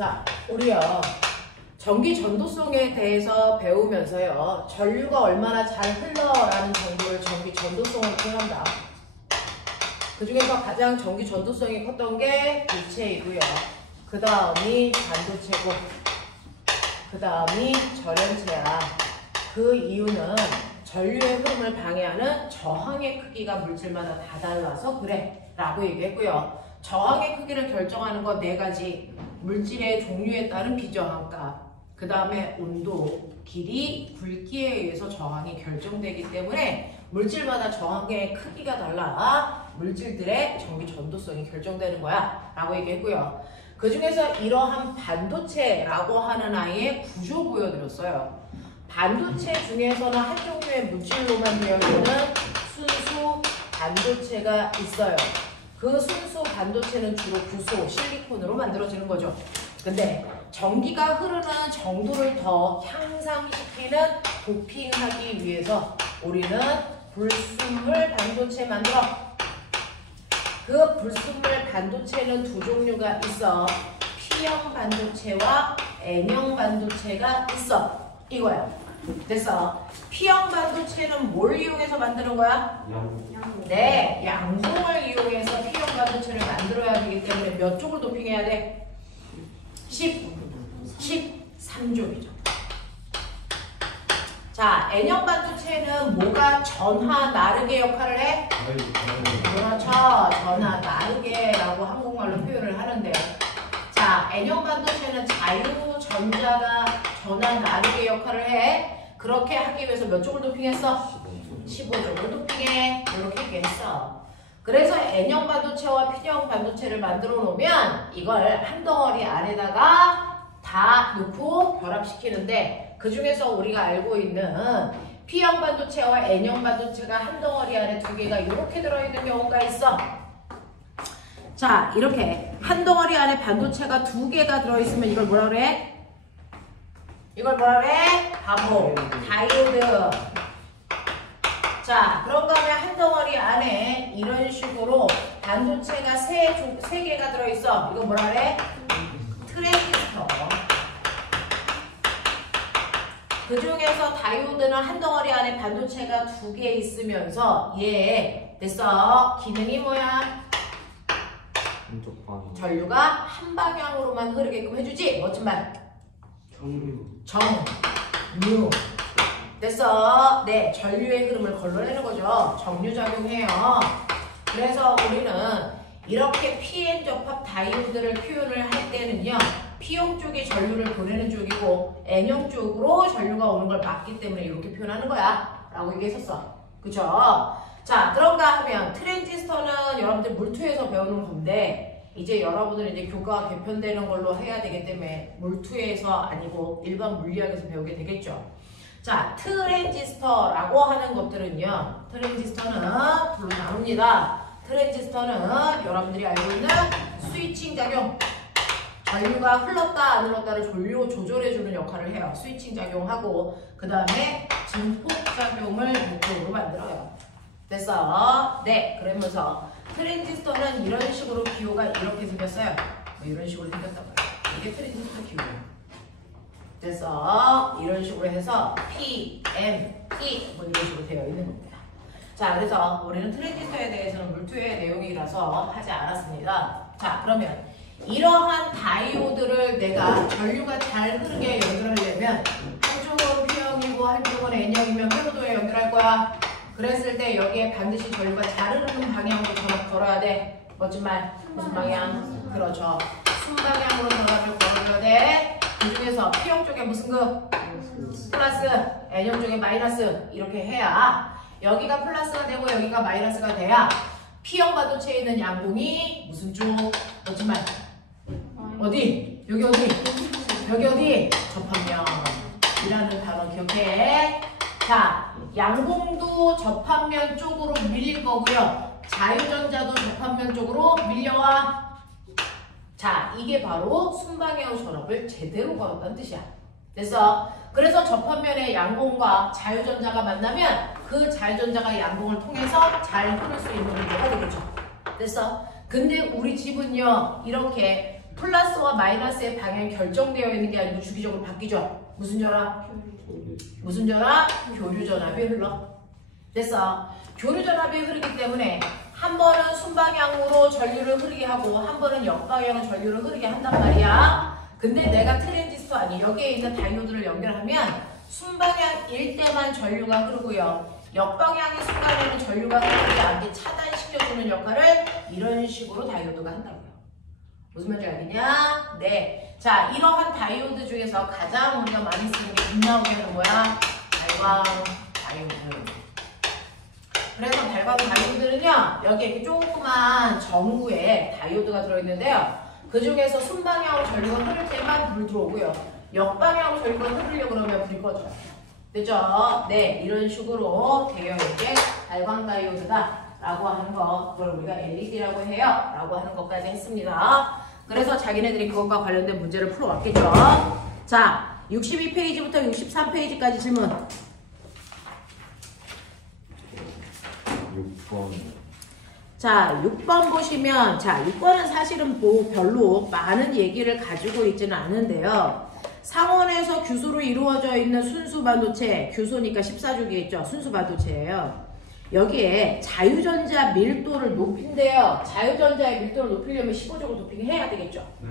자, 우리요. 전기 전도성에 대해서 배우면서요. 전류가 얼마나 잘 흘러라는 정도를 전기 전도성으로 표현한다. 그 중에서 가장 전기 전도성이 컸던 게 일체이고요. 그 다음이 반도체고, 그 다음이 절연체야. 그 이유는 전류의 흐름을 방해하는 저항의 크기가 물질마다 다 달라서 그래 라고 얘기했고요. 저항의 크기를 결정하는 거 4가지. 물질의 종류에 따른 비저항값, 그 다음에 온도, 길이, 굵기에 의해서 저항이 결정되기 때문에 물질마다 저항의 크기가 달라 물질들의 전기 전도성이 결정되는 거야 라고 얘기했고요. 그 중에서 이러한 반도체라고 하는 아이의 구조 보여드렸어요. 반도체 중에서는 한 종류의 물질로만 되어 있는 순수 반도체가 있어요. 그 순수 반도체는 주로 구소, 실리콘으로 만들어지는 거죠. 근데 전기가 흐르는 정도를 더 향상시키는 도핑하기 위해서 우리는 불순물 반도체 만들어. 그 불순물 반도체는 두 종류가 있어. P형 반도체와 N형 반도체가 있어. 이거야. 됐어. P형 반도체는 뭘 이용해서 만드는 거야? 네, 양봉을 이용해서 P형 반도체를 만들어야 되기 때문에 몇 쪽을 도핑해야 돼? 13쪽이죠. 자, N형 반도체는 뭐가 전하 나르게 역할을 해? 그렇죠. 전하 나르게라고 한국말로 표현을 하는데요. 자, N형 반도체는 자유전자가 전하 나르게 역할을 해. 그렇게 하기 위해서 몇 쪽을 도핑했어? 15쪽을 도핑해. 이렇게 얘기했어. 그래서 N형 반도체와 P형 반도체를 만들어 놓으면 이걸 한 덩어리 안에다가 다 넣고 결합시키는데, 그 중에서 우리가 알고 있는 P형 반도체와 N형 반도체가 한 덩어리 안에 2개가 이렇게 들어있는 경우가 있어. 자, 이렇게 한 덩어리 안에 반도체가 2개가 들어있으면 이걸 뭐라 그래? 이걸 뭐라 그래? 바보, 다이오드. 자, 그런가 하면 한 덩어리 안에 이런 식으로 반도체가 3개가 들어있어. 이거 뭐라 그래? 트랜지스터. 그 중에서 다이오드는 한 덩어리 안에 반도체가 2개 있으면서 얘 됐어. 기능이 뭐야? 전류가 한 방향으로만 흐르게끔 해주지. 멋진 말. 정류. 됐어. 네, 전류의 흐름을 걸러내는 거죠. 정류작용해요. 그래서 우리는 이렇게 PN 접합 다이오드를 표현을 할 때는요. P형 쪽이 전류를 보내는 쪽이고 N형 쪽으로 전류가 오는 걸 막기 때문에 이렇게 표현하는 거야 라고 얘기했었어. 그쵸? 자, 그런가 하면 트랜지스터는 여러분들 물투에서 배우는 건데 이제 여러분들은 이제 교과가 개편되는 걸로 해야 되기 때문에 물투에서 아니고 일반 물리학에서 배우게 되겠죠. 자, 트랜지스터라고 하는 것들은요. 트랜지스터는 둘로 나눕니다. 트랜지스터는 여러분들이 알고 있는 스위칭 작용. 전류가 흘렀다 안 흘렀다를 조절해주는 역할을 해요. 스위칭 작용하고 그 다음에 증폭 작용을 목적으로 만들어요. 됐어? 네, 그러면서 트랜지스터는 이런 식으로 기호가 이렇게 생겼어요. 뭐 이런 식으로 생겼단 말이에요. 이게 트랜지스터 기호예요. 됐어? 이런 식으로 해서 P, M, E 뭐 이런 식으로 되어 있는 겁니다. 자, 그래서 우리는 트랜지스터에 대해서는 물투의 내용이라서 하지 않았습니다. 자, 그러면 이러한 다이오드를 내가 전류가 잘 흐르게 연결하려면 한쪽은 P형이고 한쪽은 N형이면 회로도에 연결할 거야. 그랬을 때 여기에 반드시 전류가 잘 흐르는 방향으로 걸어야 돼. 멋진 말. 무슨 방향? 그렇죠. 순방향으로 전압을 걸어줘야 돼. 그 중에서 P형 쪽에 무슨 그? 플러스, N형 쪽에 마이너스 이렇게 해야 여기가 플러스가 되고 여기가 마이너스가 돼야 P형 반도체에 있는 양봉이 무슨 쪽? 멋진 말. 어디? 여기 어디? 여기 어디? 접합면이라는 단어 기억해. 자, 양봉도 접합면 쪽으로 밀릴 거고요. 자유전자도 접합면 쪽으로 밀려와. 자, 이게 바로 순방향 전압을 제대로 걸었다는 뜻이야. 됐어? 그래서 접합면의 양봉과 자유전자가 만나면 그 자유전자가 양봉을 통해서 잘 흐를 수 있는 구조가 되겠죠. 됐어? 근데 우리 집은요, 이렇게 플러스와 마이너스의 방향이 결정되어 있는 게 아니고 주기적으로 바뀌죠. 무슨 전압? 무슨 전압? 교류 전압이 흘러. 됐어. 교류 전압이 흐르기 때문에 한 번은 순방향으로 전류를 흐르게 하고 한 번은 역방향으로 전류를 흐르게 한단 말이야. 근데 내가 트랜지스터 아니 여기에 있는 다이오드를 연결하면 순방향일 때만 전류가 흐르고요. 역방향의 순간에는 전류가 흐르지 않게 차단시켜주는 역할을 이런 식으로 다이오드가 한다고요. 무슨 말인지 알겠냐? 네. 자, 이러한 다이오드 중에서 가장 우리가 많이 쓰는 게 빛나오게 하는 거야. 발광 다이오드. 그래서 발광 다이오드는요, 여기 이렇게 조그만 전구에 다이오드가 들어있는데요. 그 중에서 순방향으로 전류가 흐를 때만 불 들어오고요. 역방향으로 전류가 흐르려고 그러면 불이 꺼져요. 됐죠? 네, 이런 식으로 되어 있게 발광 다이오드다 라고 하는 거, 그걸 우리가 LED라고 해요 라고 하는 것까지 했습니다. 그래서 자기네들이 그것과 관련된 문제를 풀어왔겠죠. 자, 62페이지부터 63페이지까지 질문. 6번. 자, 6번 보시면, 자, 6번은 사실은 뭐 별로 많은 얘기를 가지고 있지는 않은데요. 상온에서 규소로 이루어져 있는 순수 반도체, 규소니까 14주기겠죠. 순수 반도체예요. 여기에 자유전자 밀도를 높인대요. 자유전자의 밀도를 높이려면 15족을 도핑해야 되겠죠. 네.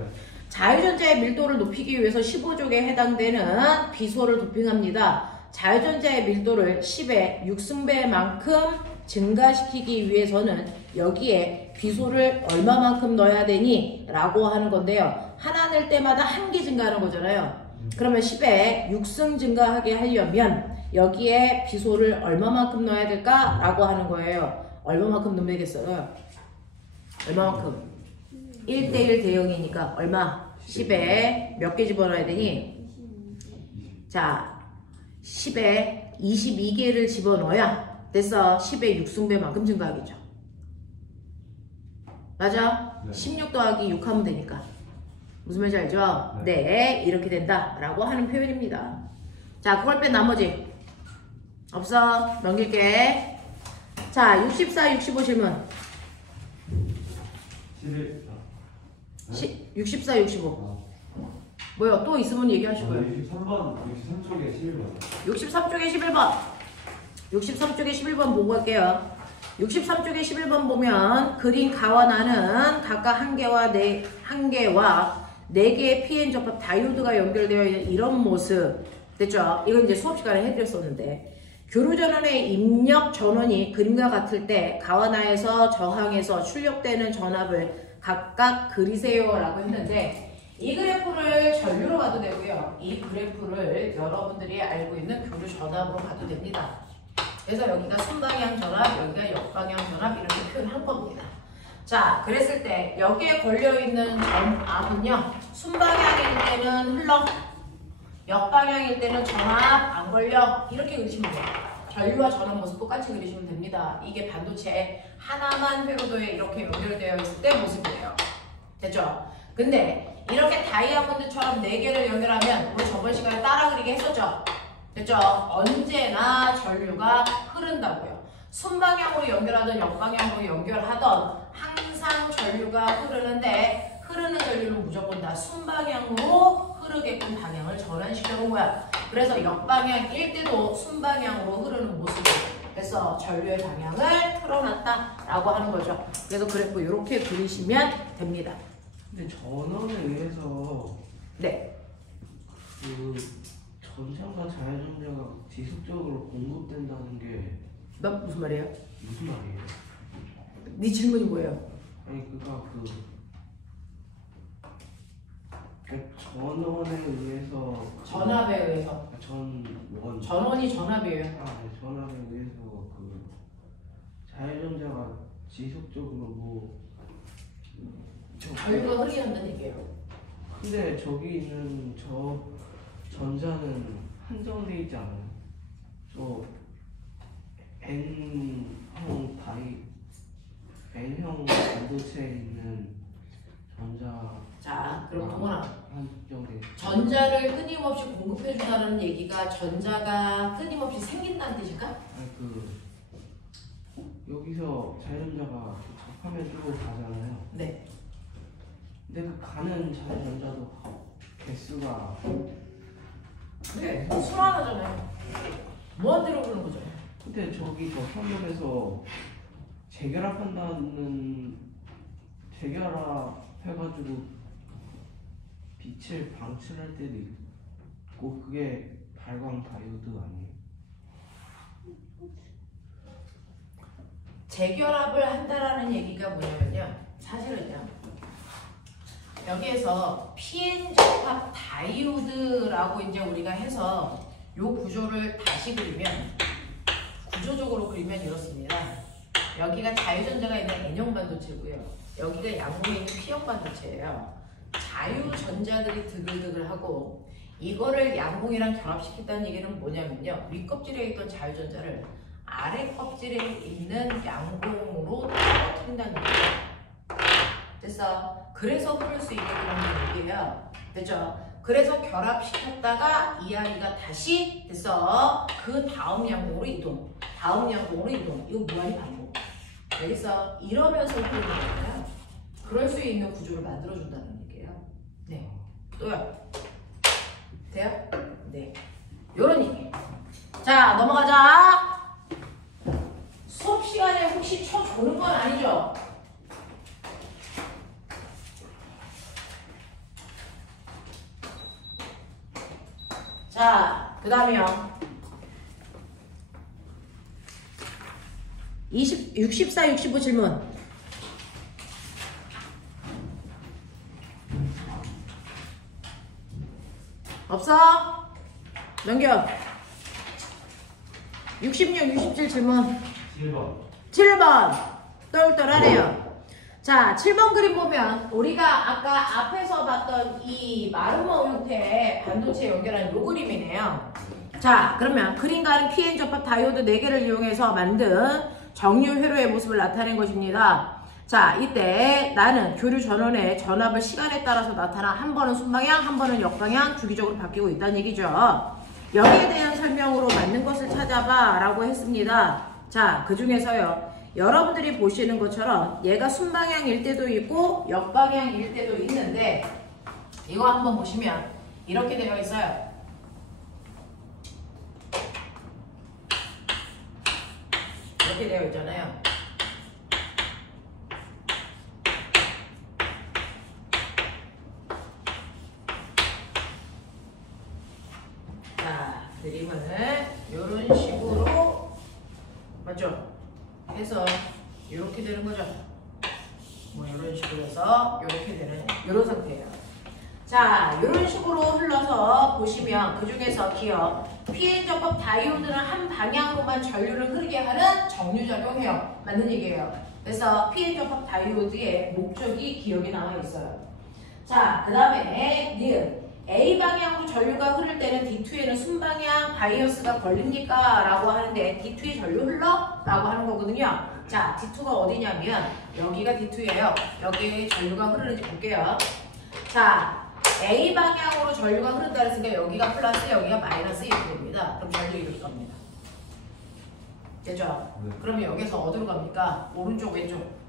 자유전자의 밀도를 높이기 위해서 15족에 해당되는 비소를 도핑합니다. 자유전자의 밀도를 10의 6승배만큼 증가시키기 위해서는 여기에 비소를 얼마만큼 넣어야 되니? 라고 하는 건데요. 하나 낼 때마다 한 개 증가하는 거잖아요. 그러면 10에 6승 증가하게 하려면 여기에 비소를 얼마만큼 넣어야 될까? 라고 하는 거예요. 얼마만큼 넣으면 되겠어요? 얼마만큼? 1대1 대응이니까 얼마? 10에 몇 개 집어넣어야 되니? 자, 10에 22개를 집어넣어야 됐어. 10의 6승배만큼 증가하겠죠. 맞아? 네. 16 더하기 6 하면 되니까. 무슨 말인지 알죠? 네, 이렇게 된다 라고 하는 표현입니다. 자, 그걸 뺀 나머지 없어. 넘길게. 자, 64, 65 질문. 11. 64, 65 뭐요? 또 있으면 얘기하시고요. 63번, 63쪽에 11번. 63쪽에 11번 63쪽에 11번 보고 갈게요. 63쪽에 11번 보면 그린 가와 나는 각각 한 개와 4개의 PN 접합 다이오드가 연결되어 있는 이런 모습. 됐죠? 이건 이제 수업 시간에 해드렸었는데 교류 전원의 입력 전원이 그림과 같을 때 가와 나에서 저항에서 출력되는 전압을 각각 그리세요 라고 했는데 이 그래프를 전류로 봐도 되고요. 이 그래프를 여러분들이 알고 있는 교류 전압으로 봐도 됩니다. 그래서 여기가 순방향 전압, 여기가 역방향 전압 이렇게 표현한 겁니다. 자, 그랬을 때 여기에 걸려있는 전압은요. 순방향일 때는 흘러, 역방향일 때는 전압 안 걸려 이렇게 그리시면 돼요. 전류와 전압 모습 똑같이 그리시면 됩니다. 이게 반도체 하나만 회로도에 이렇게 연결되어 있을 때 모습이에요. 됐죠? 근데 이렇게 다이아몬드처럼 4개를 연결하면 우리 저번 시간에 따라 그리게 했었죠? 됐죠? 언제나 전류가 흐른다고요. 순방향으로 연결하든 역방향으로 연결하든 항상 전류가 흐르는데 흐르는 전류는 무조건 다 순방향으로 흐르게끔 방향을 전환시켜 놓은 거야. 그래서 역방향일 때도 순방향으로 흐르는 모습을 그래서 전류의 방향을 틀어놨다라고 하는 거죠. 그래서 그래프 이렇게 그리시면 됩니다. 근데 전원에 의해서 네. 그 전자가 자연전자가 지속적으로 공급된다는 게 무슨 말이에요? 무슨 말이에요? 네 질문이 뭐예요? 아니 전원에 의해서 전압에 의해서. 전원이 전압이에요. 네, 전원에 의해서 그 자연전자가 지속적으로 뭐 전류가 흐르게 한다는 얘기예요. 근데 저기 있는 저 전자는 한정돼 있지 않아요? 저 N형 반도체에 있는 전자. 자, 그럼 동원아. 한정돼 있죠. 전자를 끊임없이 공급해준다는 얘기가 전자가 끊임없이 생긴다는 뜻일까? 아니 여기서 자연전자가 접하면 쭉 가잖아요. 네. 근데 그 가는 자전자도 개수가 네, 수많아잖아요. 무한대로 흐르는 거잖아요. 근데 저기 저 선물에서 재결합해가지고 빛을 방출할 때도 있고 그게 발광 다이오드 아니에요? 재결합을 한다라는 얘기가 뭐냐면요. 사실은요. 여기에서 PN 접합 다이오드라고 이제 우리가 해서 요 구조를 다시 그리면 구조적으로 그리면 이렇습니다. 여기가 자유전자가 있는 N형 반도체고요. 여기가 양쪽에 있는 P형 반도체예요. 자유전자들이 드글드글하고 이거를 양봉이랑 결합시켰다는 얘기는 뭐냐면요. 윗껍질에 있던 자유전자를 아래 껍질에 있는 양봉으로 떨어뜨린다는 얘기예요. 됐어? 그래서 흐를 수 있는 그런 얘기예요. 됐죠? 그래서 결합시켰다가 이 아이가 다시 됐어? 그 다음 양봉으로 이동. 다음 양봉으로 이동. 이거 무한히 반복. 알겠어? 이러면서 흐르는 거예요. 그럴 수 있는 구조를 만들어준다는 얘기예요. 네. 또요. 돼요? 네. 요런 얘기. 자, 넘어가자. 수업 시간에 혹시 쳐주는 건 아니죠? 자, 그 다음이요. 64, 65 질문. 없어? 넘겨. 66, 67 질문. 7번. 7번. 똘똘하네요. 자, 7번 그림 보면 우리가 아까 앞에서 봤던 이 마름모 형태의 반도체 연결한 요 그림이네요. 자, 그러면 그림과는 PN 접합 다이오드 4개를 이용해서 만든 정류 회로의 모습을 나타낸 것입니다. 자, 이때 나는 교류 전원의 전압을 시간에 따라서 나타나 한 번은 순방향, 한 번은 역방향 주기적으로 바뀌고 있다는 얘기죠. 여기에 대한 설명으로 맞는 것을 찾아봐 라고 했습니다. 자, 그 중에서요. 여러분들이 보시는 것처럼 얘가 순방향일 때도 있고 역방향일 때도 있는데 이거 한번 보시면 이렇게 되어 있어요. 이렇게 되어 있잖아요. 자, 그림을 이런 식으로 맞죠? 해서 이렇게 되는 거죠. 뭐 이런 식으로 해서 이렇게 되는 이런 상태예요. 자, 이런 식으로 흘러서 보시면 그 중에서 기억 PN 접합 다이오드는 한 방향으로만 전류를 흐르게 하는 정류작용해요. 맞는 얘기예요. 그래서 PN 접합 다이오드의 목적이 기억에 나와 있어요. 자, 그 다음에 니은 A 방향으로 전류가 흐를 때는 D2에는 순방향 바이어스가 걸립니까? 라고 하는데 D2에 전류 흘러? 라고 하는 거거든요. 자, D2가 어디냐면 여기가 D2예요. 여기에 전류가 흐르는지 볼게요. 자, A 방향으로 전류가 흐른다 그랬으니까 여기가 플러스 여기가 마이너스 이렇게 됩니다. 그럼 전류 이렇게 갑니다. 되죠? 네. 그러면 여기서 어디로 갑니까? 오른쪽 왼쪽?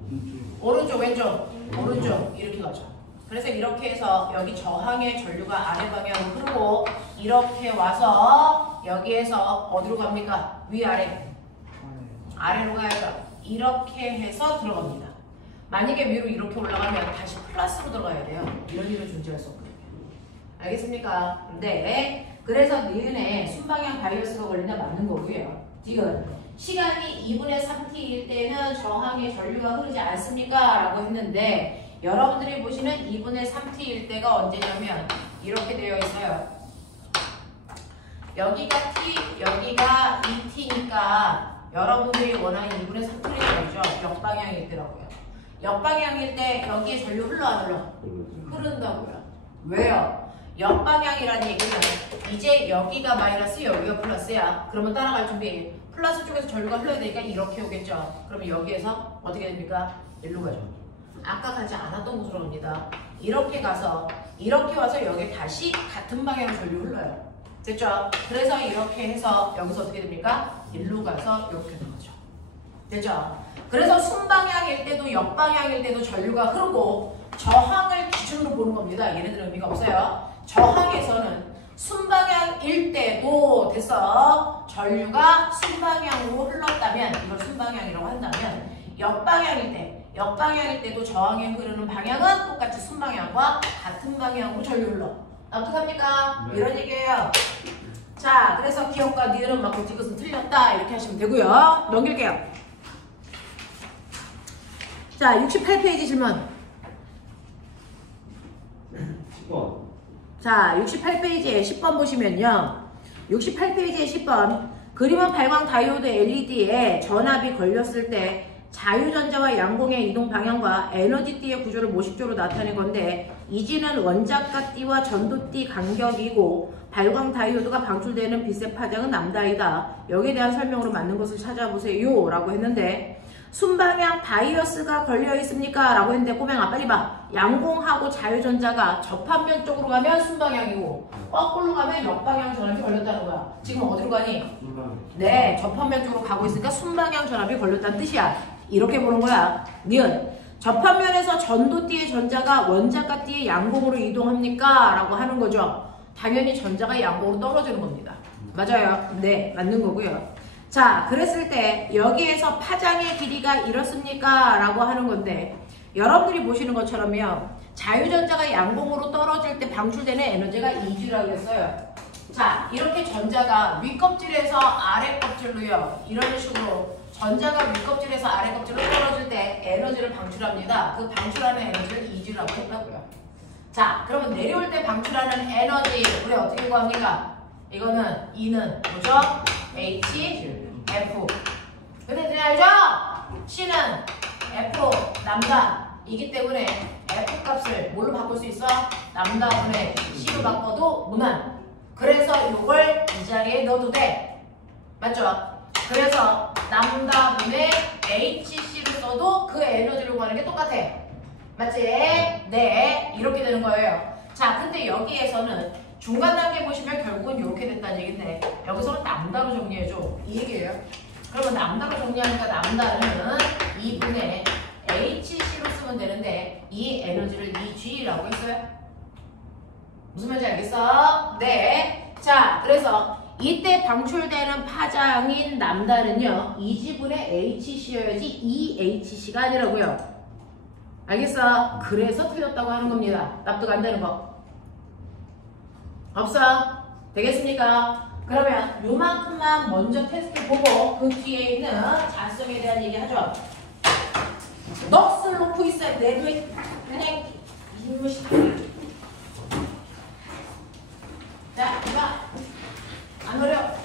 오른쪽. 오른쪽 왼쪽? 오른쪽 이렇게 가죠. 그래서 이렇게 해서 여기 저항의 전류가 아래 방향으로 흐르고 이렇게 와서 여기에서 어디로 갑니까? 위아래? 아래로 가야죠. 이렇게 해서 들어갑니다. 만약에 위로 이렇게 올라가면 다시 플러스로 들어가야 돼요. 이런 일은 존재할 수 없거든요. 알겠습니까? 네. 그래서 니은에 순방향 바이어스가 걸린다 맞는 거고요. 디귿 시간이 2분의 3t일 때는 저항의 전류가 흐르지 않습니까? 라고 했는데 여러분들이 보시는 2분의 3t일 때가 언제냐면 이렇게 되어 있어요. 여기가 t, 여기가 2t니까 여러분들이 원하는 2분의 3t를 되죠. 역방향일 때라고요. 역방향일 때 여기에 전류 흘러 안 흘러? 흐른다고요. 왜요? 역방향이라는 얘기는 이제 여기가 마이너스 여기가 플러스야. 그러면 따라갈 준비. 플러스 쪽에서 전류가 흘러야 되니까 이렇게 오겠죠. 그러면 여기에서 어떻게 됩니까? 일로 가죠. 아까 가지 않았던 곳으로 갑니다. 이렇게 가서 이렇게 와서 여기 다시 같은 방향으로 전류 흘러요. 됐죠? 그래서 이렇게 해서 여기서 어떻게 됩니까? 일로 가서 이렇게 나가죠. 됐죠? 그래서 순방향일 때도 역방향일 때도 전류가 흐르고 저항을 기준으로 보는 겁니다. 얘네들은 의미가 없어요. 저항에서는 순방향일 때도 됐어. 전류가 순방향으로 흘렀다면 이걸 순방향이라고 한다면 역방향일 때도 저항에 흐르는 방향은 똑같이 순방향과 같은 방향으로 전류 흘러. 어떡합니까? 네. 이런 얘기예요. 자, 그래서 기억과 니은은 맞고 디귿은 틀렸다 이렇게 하시면 되고요. 넘길게요. 자, 68페이지 질문. 10번. 자, 68페이지에 10번 보시면요. 68페이지에 10번. 그림은 발광 다이오드 LED에 전압이 걸렸을 때 자유전자와 양공의 이동 방향과 에너지띠의 구조를 모식적으로 나타낸 건데 이지는 원자가 띠와 전도띠 간격이고 발광 다이오드가 방출되는 빛의 파장은 람다이다. 여기에 대한 설명으로 맞는 것을 찾아보세요 라고 했는데 순방향 바이어스가 걸려 있습니까? 라고 했는데 꼬맹아 빨리 봐. 양공하고 자유전자가 접합면 쪽으로 가면 순방향이고 거꾸로 가면 역방향 전압이 걸렸다는 거야. 지금 어디로 가니? 네, 접합면 쪽으로 가고 있으니까 순방향 전압이 걸렸다는 뜻이야. 이렇게 보는 거야. 니은 접합면에서 전도띠의 전자가 원자가 띠의 양공으로 이동합니까? 라고 하는 거죠. 당연히 전자가 양공으로 떨어지는 겁니다. 맞아요. 네, 맞는 거고요. 자, 그랬을 때 여기에서 파장의 길이가 이렇습니까? 라고 하는 건데 여러분들이 보시는 것처럼요. 자유전자가 양공으로 떨어질 때 방출되는 에너지가 Eg라고 했어요. 자, 이렇게 전자가 윗껍질에서 아래껍질로요. 이런 식으로 전자가 윗껍질에서 아래껍질로 떨어질 때 에너지를 방출합니다. 그 방출하는 에너지를 Eg라고 했다고요. 자, 그러면 내려올 때 방출하는 에너지 우리 어떻게 구합니까? 이거는 E는 뭐죠? H, F. 근데 알죠? C는 F, 람다이기 때문에 F 값을 뭘로 바꿀 수 있어? 람다분의 C로 바꿔도 무난. 그래서 이걸 이 자리에 넣어도 돼. 맞죠? 그래서 람다분의 HC로 써도 그 에너지를 구하는 게 똑같아. 맞지? 네, 이렇게 되는 거예요. 자, 근데 여기에서는 중간 단계 보시면 결국은 이렇게 됐다는 얘긴데 여기서는 람다로 정리해줘. 이 얘기예요. 그러면 람다로 정리하니까 람다는 2분의 HC로 쓰면 되는데 이 에너지를 EG라고 했어요. 무슨 말인지 알겠어? 네. 자, 그래서 이때 방출되는 파장인 람다는요 2지분의 HC여야지 EHC가 아니라고요. 알겠어? 그래서 틀렸다고 하는 겁니다. 납득 안 되는 거 없어? 되겠습니까? 그러면 요만큼만 먼저 테스트 보고 그 뒤에 있는 자성에 대한 얘기 하죠. 넋을 놓고 있어야 돼. 그냥 이무시. 자, 이봐. 안 어려.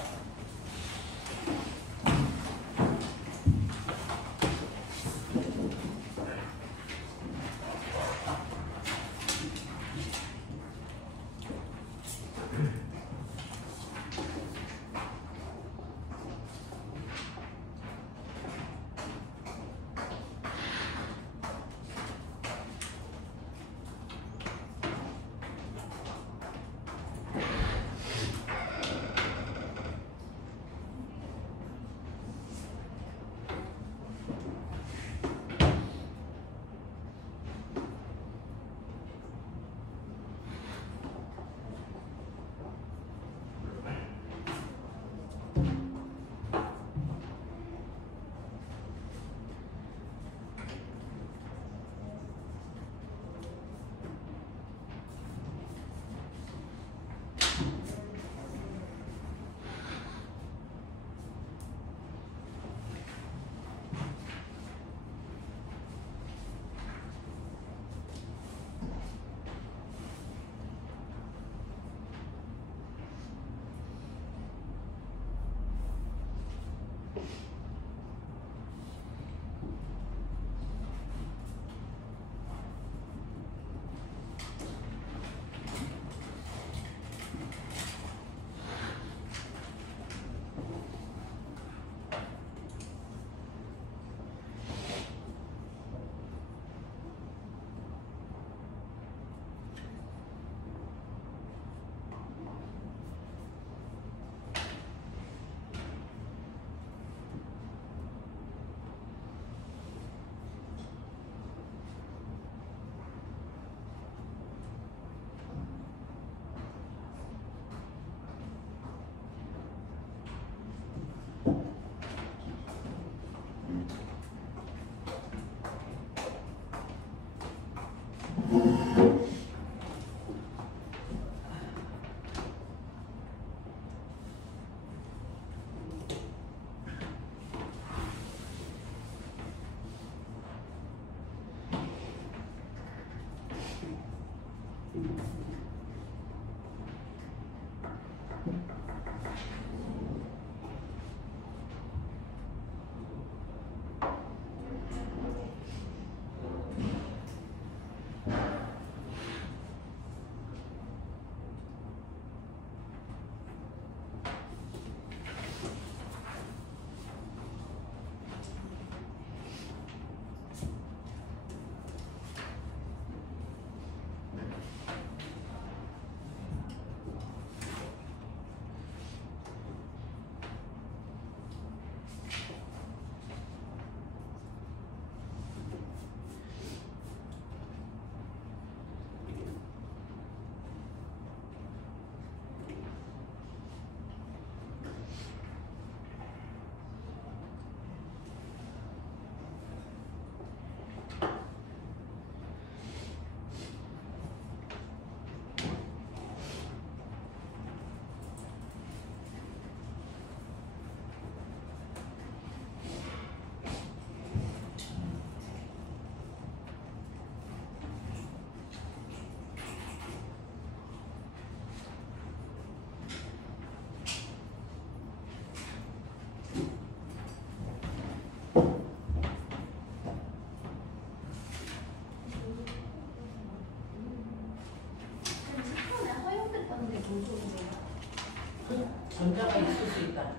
전자가 있을 수 있다.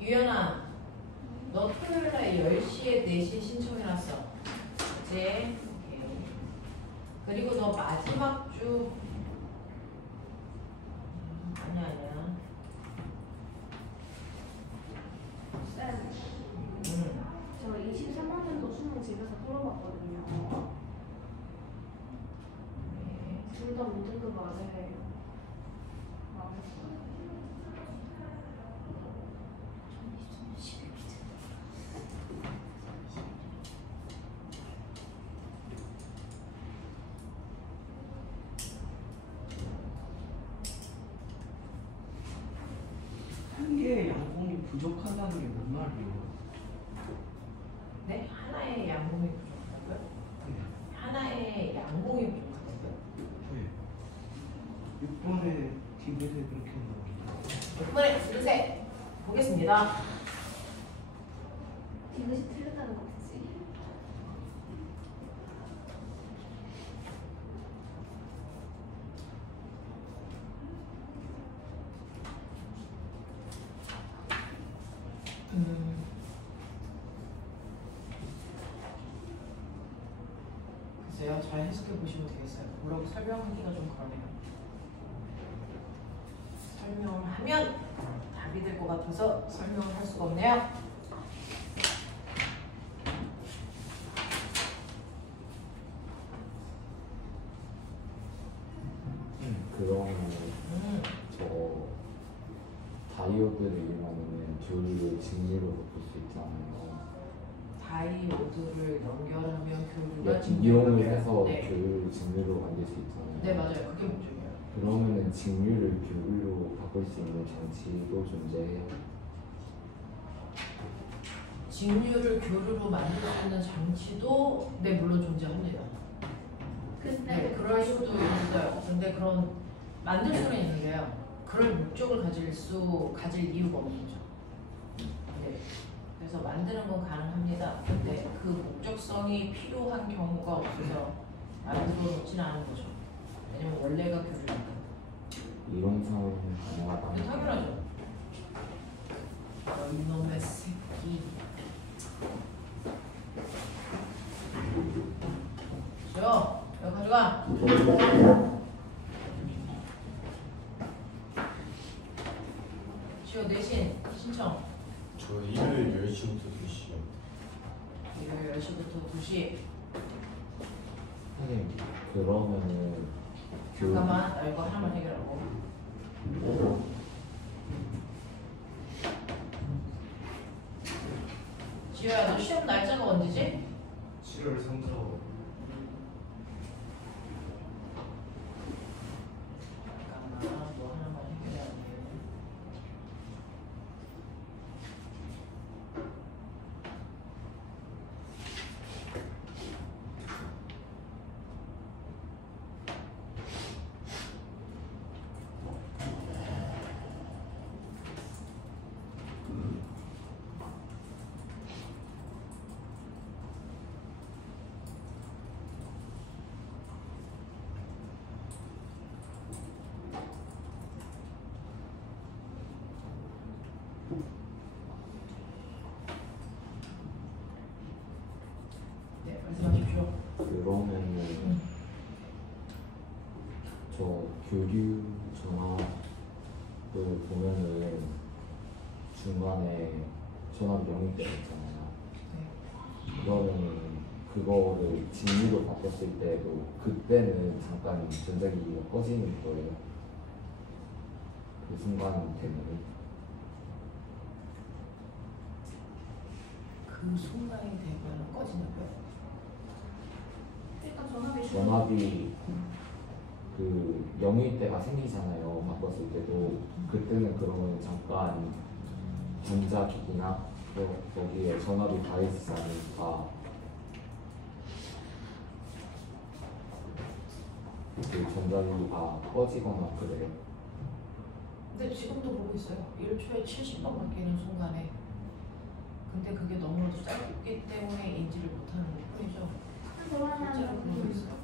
유연아, 너 토요일날 10시에 4시에 신청해놨어. 그치? 오케이. 그리고 너 마지막 주 아니야. 쌤, 저 23학년도 수능 집에서 풀어봤거든요. 둘 다 무등급 안에 망했어요. 한 개의 양공이 부족하다는 게 뭔 말이에요? 네? 하나의 양봉이 부족하다고요? 하나의 양봉이 부족하다고요? 네. 6번에 디귿에 그렇게 나옵니다. 6번에 들으세요. 보겠습니다. 디귿이 틀렸다는 거지. 글쎄요, 잘 해석해 보시면 되겠어요. 뭐라고 설명하기가 좀 그러네요. 설명을 하면 답이 될 것 같아서 설명을 할 수가 없네요. 그러면 저 다이오드를 이용하면 교류를 직류로 볼 수 있잖아요. 다이오드를 연결하면 교류가 이용을 직류로 해서 네. 교류를 직류로 만들 수 있잖아요. 네, 맞아요. 그게 목적이에요. 그러면은 직류를 교류로 바꿀 수 있는 장치도 존재해요. 직류를 교류로 만들 수 있는 장치도 네, 물론 존재합니다. 근데 네, 그럴 수도 있어요. 근데 그런 만들 수는 있는데요. 그럴 목적을 가질 이유가 없는 거죠. 네. 그래서 만드는 건 가능합니다. 근데 그 목적성이 필요한 경우가 없어서 만들어 놓지는 않은 거죠. 왜냐면 원래가 교류니까. 이론상으로는 가능하다. 근데 당연하죠. 이놈의 새끼. 저 여기 가져가. 지호 내신 신청. 저 일요일 10시부터 2시요. 일요일 10시부터 2시. 선생님 그러면은 잠깐만, 나 이거 하나만 해결하고. 지호야, 너 시험 날짜가 언제지? 7월 3일. 저 교류 전압을 보면은 중간에 전압 영입되어 있잖아요. 네. 그러면은 그거를 진리로 바꿨을 때도 그때는 잠깐 전자기기가 꺼지는 거예요. 그 순간 때문에. 그 순간이 되면 꺼지냐고요? 일단 전압이 전압이 그 영일 때가 생기잖아요. 바꿨을 때도 그때는 그러면 잠깐 전자기기나 거기에 전압이 가 있지 않으니까 그 전자기기가 꺼지거나 그래요. 근데 지금도 보고 있어요. 1초에 70번 바뀌는 순간에. 근데 그게 너무나도 짧기 때문에 인지를 못하는 것 뿐이죠. 실제로 그런 거 그러면 있어요.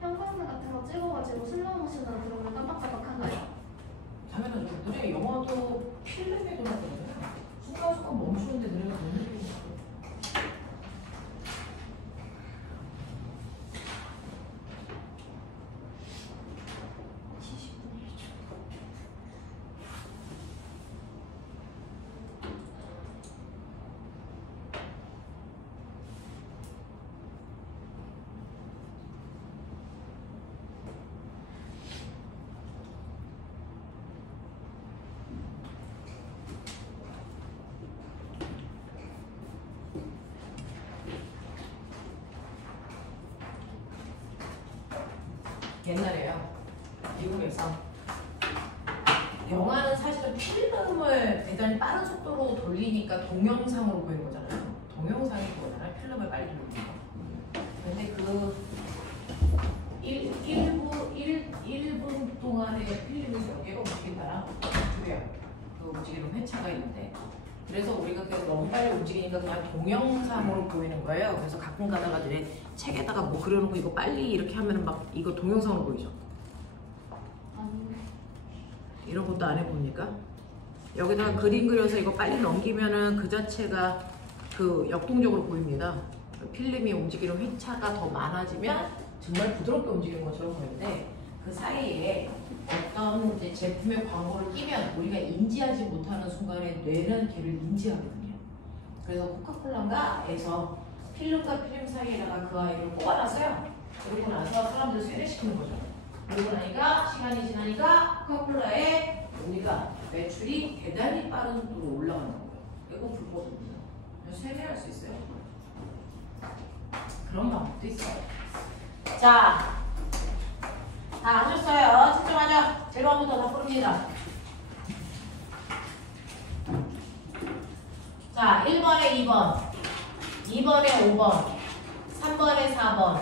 형광등 같은 거 찍어가지고 슬로우모션으로 그러면 깜빡깜빡한가요? 당연하죠. 노래 영화도 필름에 돌아가거든요. 순간순간 멈추는데 노래가 너무 힘들어요. 옛날에요. 미국에서 영화는 사실은 필름을 대단히 빠른 속도로 돌리니까 동영상으로 보이는 거잖아요. 동영상이 그거잖아요. 필름을 빨리 돌리는 거. 근데 그 1분 동안에 필름이 몇 개가 움직인다랑 두 개요. 그 움직이는 회차가 있는데 그래서 우리가 그냥 너무 빨리 움직이니까 그냥 동영상으로 보이는 거예요. 그래서 가끔 가다가 이제 책에다가 뭐 그려놓고 이거 빨리 이렇게 하면은 막 이거 동영상으로 보이죠. 이런 것도 안 해봅니까? 여기다가 그림 그려서 이거 빨리 넘기면은 그 자체가 그 역동적으로 보입니다. 필름이 움직이는 회차가 더 많아지면 정말 부드럽게 움직이는 것처럼 보이는데 그 사이에 어떤 이제 제품의 광고를 끼면 우리가 인지하지 못하는 순간에 뇌는 걔를 인지하거든요. 그래서 코카콜라가에서 필름과 필름 사이에다가 그 아이를 꼽아놨어요. 그러고 나서 사람들 세뇌시키는 거죠. 그러고 나니까 시간이 지나니까 코카콜라의 우리가 매출이 대단히 빠른 속도로 올라가는 거예요. 이거 불법입니다. 세뇌할 수 있어요. 그런 방법도 있어요. 자, 다 하셨어요. 집중하자. 1번부터 다 부릅니다. 자, 1번에 2번, 2번에 5번, 3번에 4번,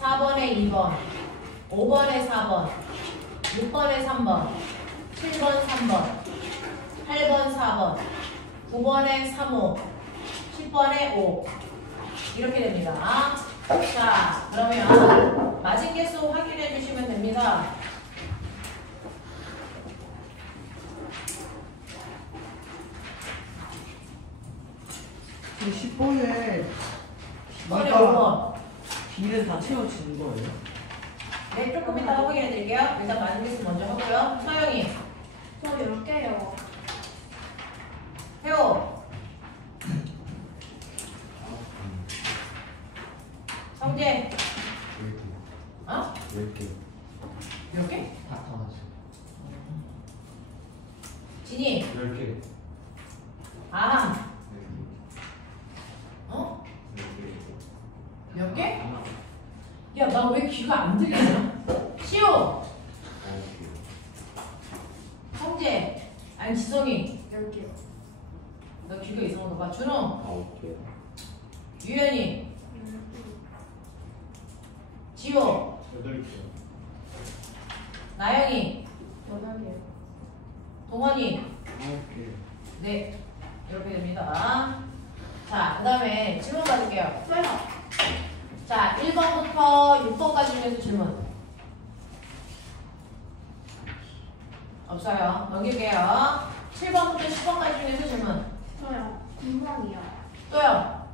4번에 2번, 5번에 4번, 6번에 3번, 7번 3번, 8번 4번, 9번에 3호, 10번에 5 이렇게 됩니다. 자, 그러면 맞은 개수 확인해 주시면 됩니다. 그 10번에 10번에 5번. B는 다 채워지는 거예요? 네, 조금 이따 확인해 드릴게요. 일단 맞은 개수 먼저 하고요. 서영이, 저 10개요. 태호, 성재, 어? 10개. 몇 개? 다 하나씩. 진이, 10개. 아함, 어? 몇 개? 야, 나 왜 귀가 안 들리냐? 시호, 성재, 아니 지성이, 10개요. 너 귀가 이상한가 봐. 준호, 9개. 유연이, 지호, 8개. 나영이, 8개요. 동원이. 9개. 네, 이렇게 됩니다. 자, 그 다음에 질문 받을게요. 써요. 자, 1번부터 6번까지 중에서 질문. 없어요. 넘길게요. 7번부터 10번까지 중에서 질문. 저요. 9번이요. 또요.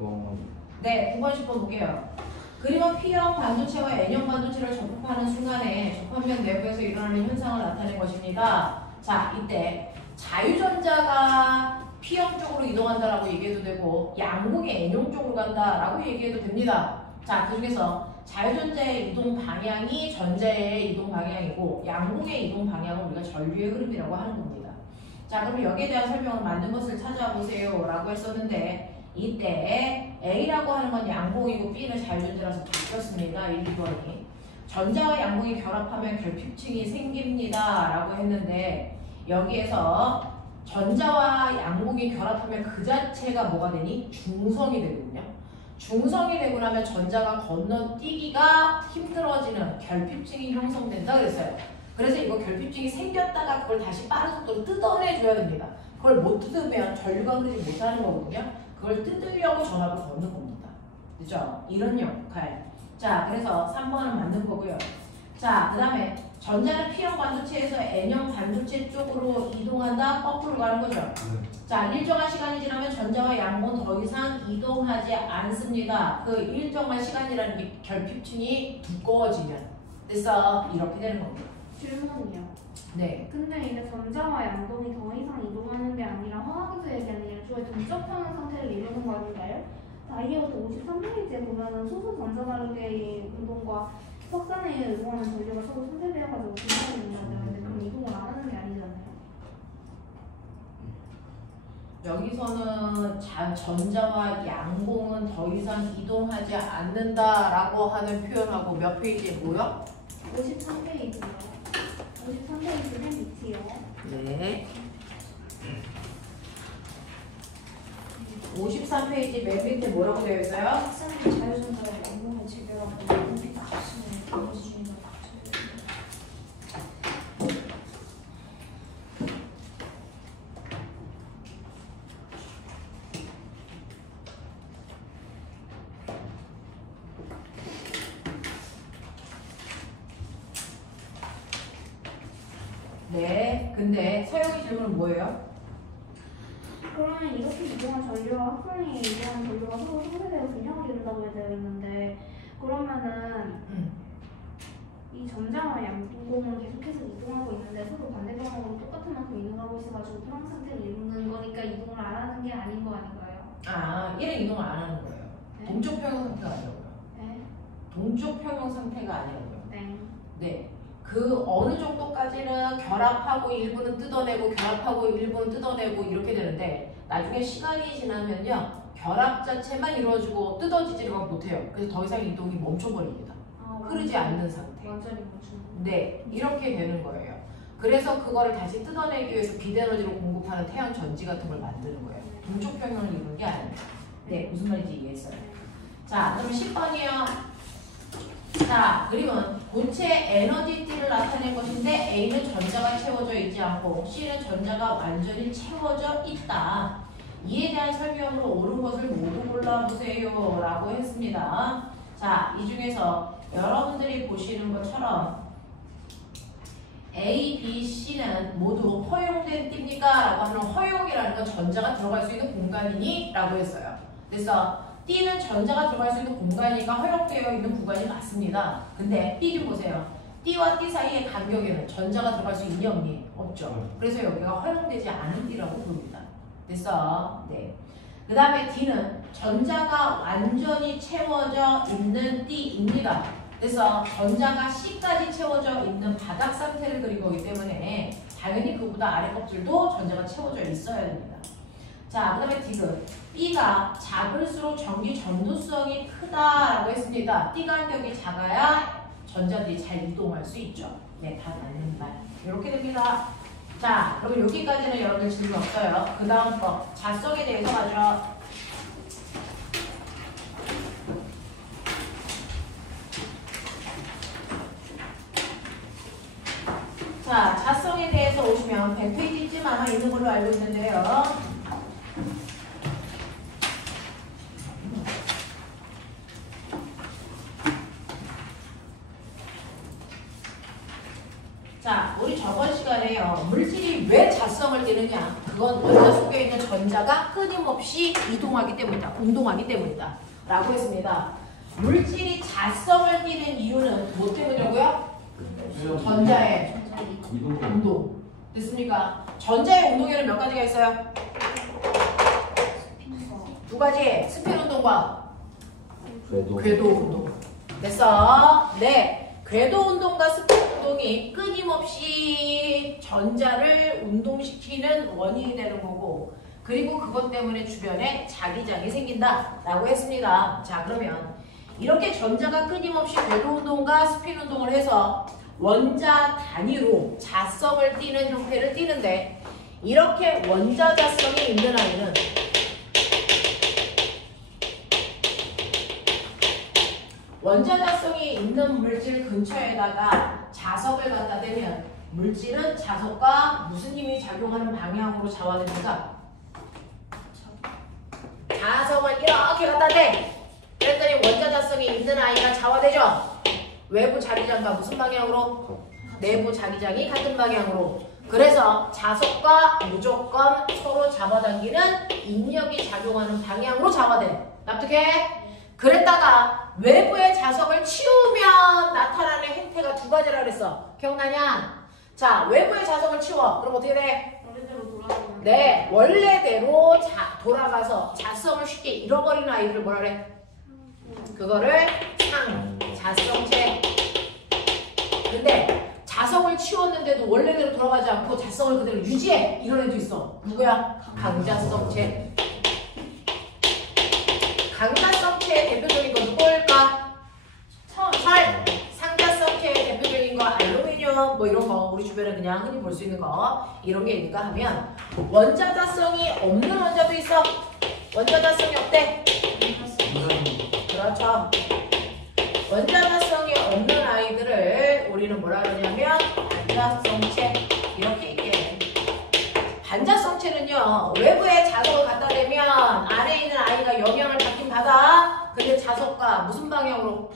10번. 네, 9번, 10번 볼게요. 그림은 P형 반도체와 N형 반도체를 전자들을 접합하는 순간에 접합면 내부에서 일어나는 현상을 나타낸 것입니다. 자, 이때 자유전자가 P형 쪽으로 이동한다라고 얘기해도 되고 양공이 N형 쪽으로 간다라고 얘기해도 됩니다. 자, 그 중에서 자유전자의 이동 방향이 전자의 이동 방향이고 양공의 이동 방향은 우리가 전류의 흐름이라고 하는 겁니다. 자, 그럼 여기에 대한 설명을 맞는 것을 찾아보세요 라고 했었는데 이때 A라고 하는 건 양공이고 B는 자유전자라서 바뀌었습니다. 1, 2번이. 전자와 양공이 결합하면 결핍층이 생깁니다 라고 했는데 여기에서 전자와 양공이 결합하면 그 자체가 뭐가 되니? 중성이 되거든요. 중성이 되고 나면 전자가 건너뛰기가 힘들어지는 결핍층이 형성된다 그랬어요. 그래서 이거 결핍층이 생겼다가 그걸 다시 빠른 속도로 뜯어내줘야 됩니다. 그걸 못 뜯으면 전류가 흐르지 못하는 거거든요. 그걸 뜯으려고 전압을 걷는 겁니다. 그죠? 이런 역할. 자, 그래서 3번은 맞는 거고요. 자, 그 다음에 전자는 P형 반도체에서 N형 반도체 쪽으로 이동한다? 거꾸로 가는 거죠. 자, 일정한 시간이 지나면 전자와 양공은 더 이상 이동하지 않습니다. 그 일정한 시간이라는 게 결핍층이 두꺼워지면. 그래서 이렇게 되는 겁니다. 질문이요. 네. 근데 이제 전자와 양동이 더 이상 이동하는 게 아니라 화학에서 얘기하는 일종의 동적 평형 상태를 이루는 거 아닌가요? 다이어드 53페이지에 보면은 소수 전자 다르게의 운동과 확산에 의해 이동하는 전류가 서로 손대되어가지고 분산이 된다고 하는데 그럼 이동을 안 하는 게 아니잖아요. 여기서는 전자와 양공은 더 이상 이동하지 않는다라고 하는 표현하고 몇 페이지에 뭐요? 53페이지요. 53페이지 맨 밑이요. 네. 53페이지 맨 밑에 뭐라고 되어 있어요? 학생의 자유전자의 양공의 재별하고 양공의 값을 보여주는 것 네. 근데 서영이 질문은 뭐예요? 그러면 이렇게 이동한 전류와 합성이 이동한 전류가 서로 상쇄되어 균형을 이룬다고 되어 있는데 그러면은 이 전자와 양공은 계속해서 이동하고 있는데 서로 반대 방향으로 똑같은 만큼 이동하고 있어가지고 평형 상태를 이루는 거니까 이동을 안 하는 게 아닌 거 아닌가요? 아, 얘는 이동을 안 하는 거예요. 네. 동쪽 평형 상태가 아니라고요. 네. 동쪽 평형 상태가 아니라고요. 네. 네. 그 어느 정도까지는 결합하고 일부는 뜯어내고 결합하고 일부는 뜯어내고 이렇게 되는데 나중에 시간이 지나면요. 결합 자체만 이루어지고 뜯어지지를 못해요. 그래서 더 이상 이동이 멈춰버립니다. 흐르지 않는 상태. 완전히 멈추는. 네. 이렇게 되는 거예요. 그래서 그거를 다시 뜯어내기 위해서 비대에너지로 공급하는 태양 전지 같은 걸 만드는 거예요. 동쪽 평형을 이루는 게 아닙니다. 네. 무슨 말인지 이해했어요. 자, 그럼 10번이요. 자, 그림은 고체 에너지띠를 나타낸 것인데 A는 전자가 채워져 있지 않고 C는 전자가 완전히 채워져 있다. 이에 대한 설명으로 옳은 것을 모두 골라보세요 라고 했습니다. 자, 이 중에서 여러분들이 보시는 것처럼 A, B, C는 모두 허용된 띠입니까? 라고 하면 허용이라는 건 전자가 들어갈 수 있는 공간이니? 라고 했어요. 그래서 D는 전자가 들어갈 수 있는 공간이니까 허용되어 있는 구간이 맞습니다. 근데 B 좀 보세요. D와 D 사이의 간격에는 전자가 들어갈 수 있니 없니? 없죠. 그래서 여기가 허용되지 않은 D라고 부릅니다. 됐어? 네. 그 다음에 D는 전자가 완전히 채워져 있는 D입니다. 그래서 전자가 C까지 채워져 있는 바닥 상태를 그린 거기 때문에 당연히 그보다 아래 껍질도 전자가 채워져 있어야 됩니다. 자, 그 다음에 D는 B가 작을수록 전기 전도성이 크다라고 했습니다. D 간격이 작아야 전자들이 잘 이동할 수 있죠. 네, 다 맞는 말. 이렇게 됩니다. 자, 그럼 여기까지는 여러분들 질문 없어요. 그 다음 거 자성에 대해서 가죠. 자, 자성에 대해서 오시면 100페이지쯤 아마 있는 걸로 알고 있는데요. 자, 우리 저번 시간에요. 물질이 왜 자성을 띠느냐? 그건 원자 속에 있는 전자가 끊임없이 이동하기 때문이다. 운동하기 때문이다. 라고 했습니다. 물질이 자성을 띠는 이유는 뭐 때문이라고 전자의 이동 운동. 됐습니까? 전자의 운동에는 몇 가지가 있어요? 두 가지. 스핀 운동과 궤도 운동. 됐어? 네. 궤도 운동과 스핀 운동이 끊임없이 전자를 운동시키는 원인이 되는 거고, 그리고 그것 때문에 주변에 자기장이 생긴다라고 했습니다. 자, 그러면 이렇게 전자가 끊임없이 궤도 운동과 스핀 운동을 해서 원자 단위로 자성을 띠는 형태를 띠는데, 이렇게 원자 자성이 있는 아이는 원자 자성이 있는 물질 근처에다가 자석을 갖다 대면 물질은 자석과 무슨 힘이 작용하는 방향으로 자화됩니까? 자석을 이렇게 갖다 대. 그랬더니 원자 자성이 있는 아이가 자화되죠? 외부 자기장과 무슨 방향으로? 내부 자기장이 같은 방향으로. 그래서 자석과 무조건 서로 잡아당기는 인력이 작용하는 방향으로 자화돼. 납득해? 그랬다가 외부의 자석을 치우면 나타나는 행태가 두 가지라 그랬어. 기억나냐? 자, 외부의 자석을 치워. 그럼 어떻게 돼? 원래대로 돌아가는. 네, 원래대로 돌아가서 자성을 쉽게 잃어버리는 아이들을 뭐라 그래? 그거를 상자성체. 근데 자성을 치웠는데도 원래대로 돌아가지 않고 자성을 그대로 유지해. 이런 애도 있어. 누구야? 강자성체. 강자성체의 대표적인 건 누구일까? 철. 상자성체의 대표적인 거 알루미늄 뭐 이런 거 우리 주변에 그냥 흔히 볼 수 있는 거 이런 게 있는가 하면, 원자자성이 없는 원자도 있어. 원자자성이 없대. 그렇죠. 원자자성이 없는 아이들을 우리는 뭐라 그러냐면 반자성체. 이렇게 얘기해. 반자성체는요, 외부에 자석을 갖다 대면 안에 있는 아이가 영향을 받긴 받아. 근데 자석과 무슨 방향으로?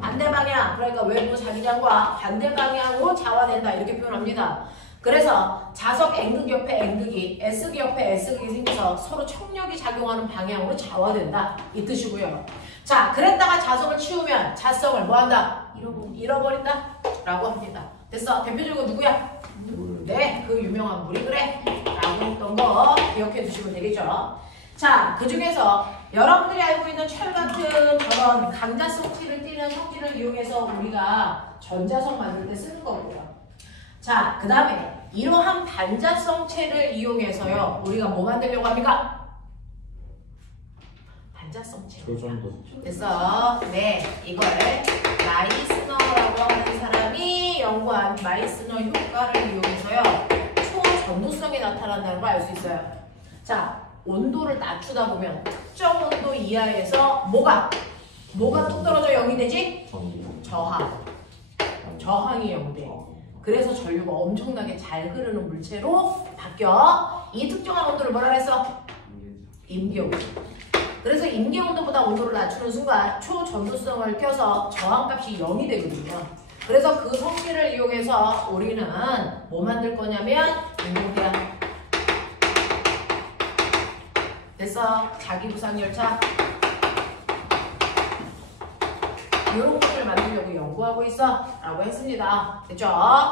반대 방향. 그러니까 외부 자기장과 반대 방향으로 자화된다. 이렇게 표현합니다. 그래서 자석 N극 옆에 N극이, S극 옆에 S극이 생겨서 서로 청력이 작용하는 방향으로 자화된다. 이 뜻이고요. 자, 그랬다가 자석을 치우면 자성을 뭐한다? 잃어버린다. 라고 합니다. 됐어? 대표적으로 누구야? 네, 그 유명한 물이 그래. 라고 했던 거 기억해 두시면 되겠죠. 자, 그 중에서 여러분들이 알고 있는 철 같은 저런 강자성체를 띠는 성질을 이용해서 우리가 전자석 만들 때 쓰는 거고요. 자, 그 다음에 이러한 반자성체를 이용해서요, 우리가 뭐 만들려고 합니까? 반자성체. 됐어? 네, 이걸 마이스너라고 하는 사람이 연구한 마이스너 효과를 이용해서요, 초전도성이 나타난다는 걸 알 수 있어요. 자, 온도를 낮추다 보면 특정 온도 이하에서 뭐가 뚝 떨어져 0이 되지? 저항이 0이 돼. 그래서 전류가 엄청나게 잘 흐르는 물체로 바뀌어. 이 특정한 온도를 뭐라 그랬어? 임계온도. 그래서 임계온도보다 온도를 낮추는 순간 초전도성을 껴서 저항값이 0이 되거든요. 그래서 그 성질을 이용해서 우리는 뭐 만들 거냐면 인공태양. 됐어? 자기부상열차. 이런 것을 만들려고 연구하고 있어 라고 했습니다. 됐죠?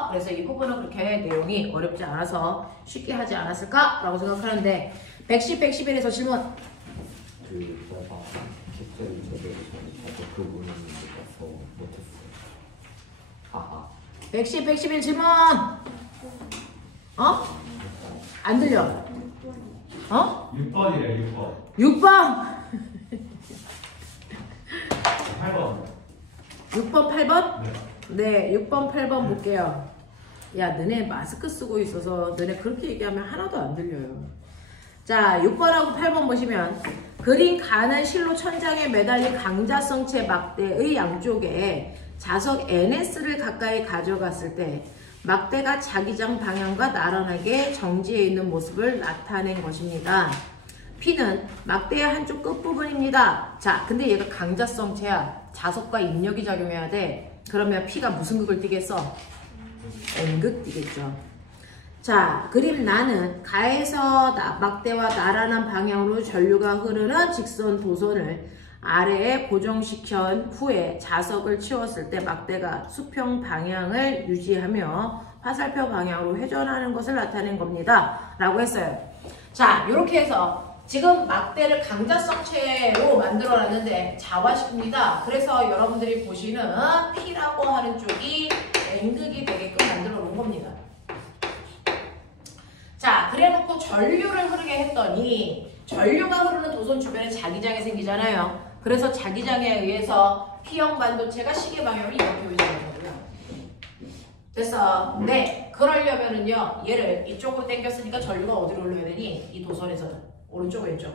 그래서 이 부분은 그렇게 내용이 어렵지 않아서 쉽게 하지 않았을까? 라고 생각하는데 110, 111에서 질문. 제가 캡처를 제대로 잘해서 그 부분을 못해서 못했어요. 하하. 110, 111 질문. 어? 안 들려. 어? 6번이래 6번. 6번. 8번. 6번, 8번? 네. 네, 6번, 8번 볼게요. 야, 너네 마스크 쓰고 있어서 너네 그렇게 얘기하면 하나도 안 들려요. 자, 6번하고 8번 보시면 그린 가는 실로 천장에 매달린 강자성체 막대의 양쪽에 자석 NS를 가까이 가져갔을 때 막대가 자기장 방향과 나란하게 정지해 있는 모습을 나타낸 것입니다. P는 막대의 한쪽 끝부분입니다. 자, 근데 얘가 강자성체야. 자석과 인력이 작용해야 돼. 그러면 P가 무슨 극을 띠겠어? N극 띠겠죠. 자, 그림 나는 가에서 막대와 나란한 방향으로 전류가 흐르는 직선 도선을 아래에 고정시킨 후에 자석을 치웠을 때 막대가 수평 방향을 유지하며 화살표 방향으로 회전하는 것을 나타낸 겁니다. 라고 했어요. 자, 이렇게 해서 지금 막대를 강자성체로 만들어놨는데 자화식입니다. 그래서 여러분들이 보시는 P라고 하는 쪽이 N극이 되게끔 만들어 놓은 겁니다. 자, 그래놓고 전류를 흐르게 했더니 전류가 흐르는 도선 주변에 자기장이 생기잖아요. 그래서 자기장에 의해서 P형 반도체가 시계 방향으로 이렇게 회전하는 거고요. 됐어? 네. 그러려면은요, 얘를 이쪽으로 당겼으니까 전류가 어디로 흘러야 되니? 이 도선에서는. 오른쪽, 왼쪽?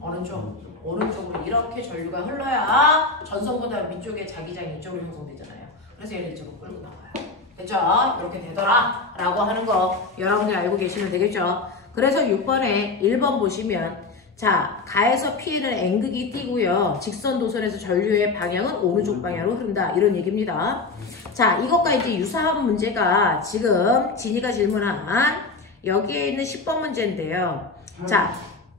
오른쪽. 오른쪽으로 이렇게 전류가 흘러야 전선보다 위쪽에 자기장이 이쪽으로 형성되잖아요. 그래서 얘를 이쪽으로 끌고 나가요. 됐죠? 이렇게 되더라 라고 하는 거 여러분들 알고 계시면 되겠죠? 그래서 6번에 1번 보시면 자, 가에서 P에는 N극이 띄고요. 직선 도선에서 전류의 방향은 오른쪽 방향으로 흐른다. 이런 얘기입니다. 자, 이것과 이제 유사한 문제가 지금 진이가 질문한 여기에 있는 10번 문제인데요. 자,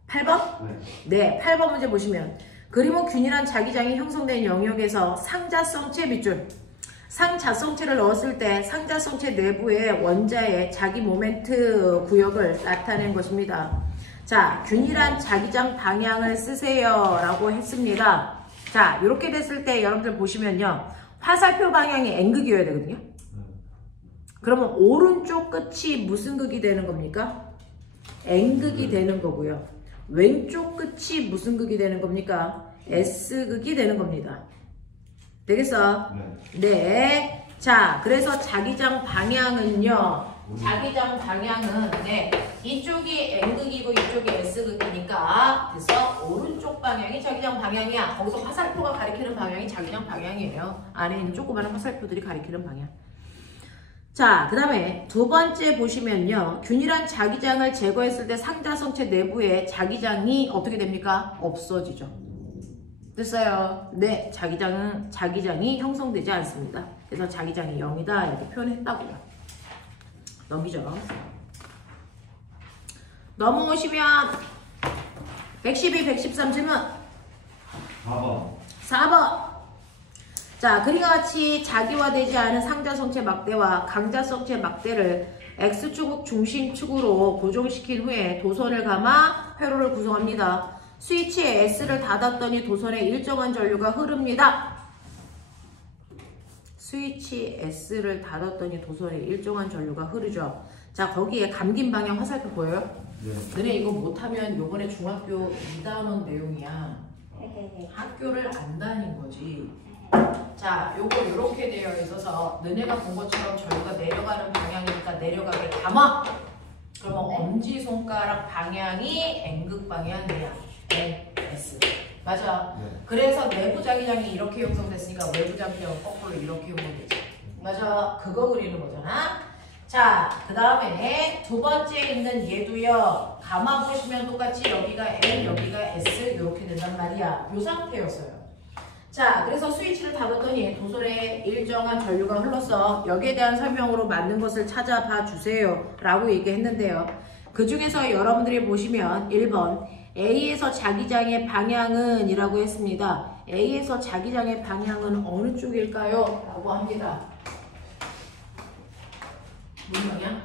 8번? 네, 8번 문제 보시면 그림은 균일한 자기장이 형성된 영역에서 상자성체 밑줄 상자성체를 넣었을 때 상자성체 내부의 원자의 자기 모멘트 구역을 나타낸 것입니다. 자, 균일한 자기장 방향을 쓰세요 라고 했습니다. 자, 이렇게 됐을 때 여러분들 보시면요, 화살표 방향이 N극이어야 되거든요. 그러면 오른쪽 끝이 무슨 극이 되는 겁니까? N극이 되는 거고요. 왼쪽 끝이 무슨 극이 되는 겁니까? S극이 되는 겁니다. 되겠어? 네. 자, 그래서 자기장 방향은요. 자기장 방향은 네, 이쪽이 N극이고 이쪽이 S극이니까 그래서 오른쪽 방향이 자기장 방향이야. 거기서 화살표가 가리키는 방향이 자기장 방향이에요. 안에 있는 조그마한 화살표들이 가리키는 방향. 자, 그 다음에 두 번째 보시면요. 균일한 자기장을 제거했을 때 상자성체 내부에 자기장이 어떻게 됩니까? 없어지죠. 됐어요? 네, 자기장이 형성되지 않습니다. 그래서 자기장이 0이다 이렇게 표현했다고요. 넘기죠. 넘어오시면 112, 113 질문 4번. 자, 그림과 같이 자기화되지 않은 상자성체 막대와 강자성체 막대를 X축 중심축으로 고정시킨 후에 도선을 감아 회로를 구성합니다. 스위치에 S를 닫았더니 도선에 일정한 전류가 흐릅니다. 스위치 S를 닫았더니 도선에 일정한 전류가 흐르죠. 자, 거기에 감긴 방향 화살표 보여요? 네. 너네 이거 못하면 요번에 중학교 2단원 내용이야. 학교를 안 다닌 거지. 자, 요거 요렇게 되어 있어서 너네가 본 것처럼 전류가 내려가는 방향이니까 내려가게 감아. 그러면 엄지손가락 방향이 N극 방향이야. N, S. 맞아. 네. 그래서 내부 자기장이 이렇게 형성됐으니까 외부 자기장은 거꾸로 이렇게 형성되지. 맞아. 그거 그리는 거잖아. 자, 그 다음에 두 번째 있는 얘도요. 가만 보시면 똑같이 여기가 N, 여기가 S 이렇게 된단 말이야. 요 상태였어요. 자, 그래서 스위치를 닫았더니 도선에 일정한 전류가 흘렀어. 여기에 대한 설명으로 맞는 것을 찾아봐 주세요. 라고 얘기했는데요. 그 중에서 여러분들이 보시면 1번 A에서 자기장의 방향은 이라고 했습니다. A에서 자기장의 방향은 어느 쪽일까요? 라고 합니다. 무슨 방향?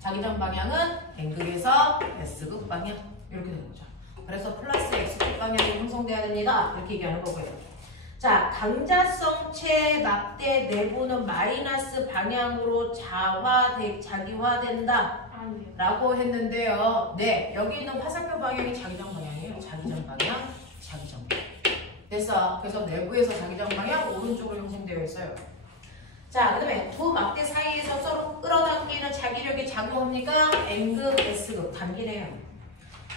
자기장 방향은 N극에서 S극 방향 이렇게 되는 거죠. 그래서 플러스 X축 방향이 형성돼야 됩니다. 이렇게 얘기하는 거고요. 자, 강자성체 막대 내부는 마이너스 방향으로 자기화된다 라고 했는데요. 네, 여기 있는 화살표 방향이 자기장 방향이에요. 자기장 방향, 자기장 방향. 됐어. 그래서 내부에서 자기장 방향 오른쪽으로 형성되어 있어요. 자, 그 다음에 두 막대 사이에서 서로 끌어당기는 자기력이 작용합니까? N극, S극 당기네요.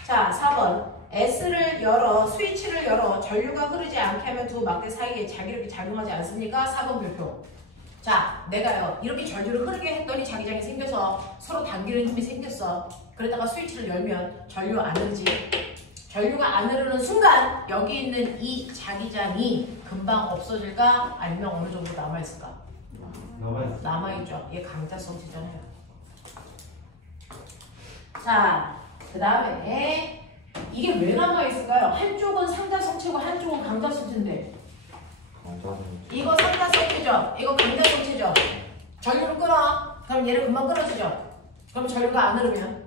자, 4번 S를 열어, 스위치를 열어 전류가 흐르지 않게 하면 두 막대 사이에 자기력이 작용하지 않습니까? 4번 별표. 자, 내가요 이렇게 전류를 흐르게 했더니 자기장이 생겨서 서로 당기는 힘이 생겼어. 그러다가 스위치를 열면 전류 안 흐르지. 전류가 안 흐르는 순간 여기 있는 이 자기장이 금방 없어질까? 아니면 어느 정도 남아있을까? 남아있죠. 얘 강자성체잖아요. 자, 그 다음에 이게 왜 남아있을까요? 한쪽은 상다성체고 한쪽은 강다성체인데 이거 상다성체죠? 이거 강다성체죠? 전류를 끊어. 그럼 얘를 금방 끊어지죠? 그럼 전류가 안 흐르면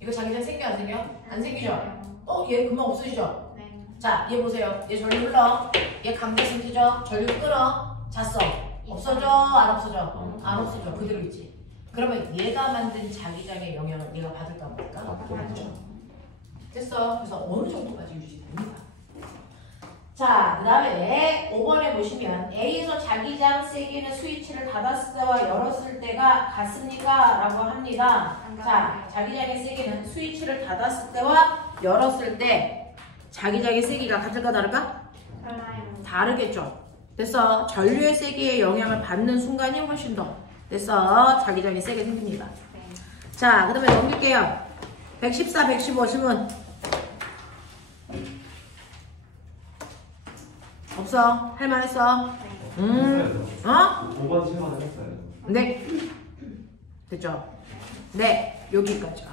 이거 자기장 생겨 안 생겨? 안 생기죠? 얘 금방 없어지죠? 네. 자, 얘 보세요. 얘 전류 흘러. 얘 강다성체죠? 전류 끊어. 잤어. 없어져? 안 없어져? 안 없어져. 그대로 있지. 그러면 얘가 만든 자기장의 영향을 얘가 받을까 말까? 받죠. 됐어. 그래서 어느 정도까지 유지됩니다. 자, 그 다음에 5번에 보시면 A에서 자기장 세기는 스위치를 닫았을 때와 열었을 때가 같습니까? 라고 합니다. 자, 자기장의 세기는 스위치를 닫았을 때와 열었을 때 자기장의 세기가 같을까 다를까? 달라요. 다르겠죠. 됐어. 전류의 세기에 영향을 받는 순간이 훨씬 더 됐어. 자기장이 세게 생깁니다. 네. 자, 그 다음에 넘길게요. 114, 115 질문. 없어? 할만했어? 했어요. 어? 5번 7번 했어요. 네. 됐죠? 네. 여기까지요.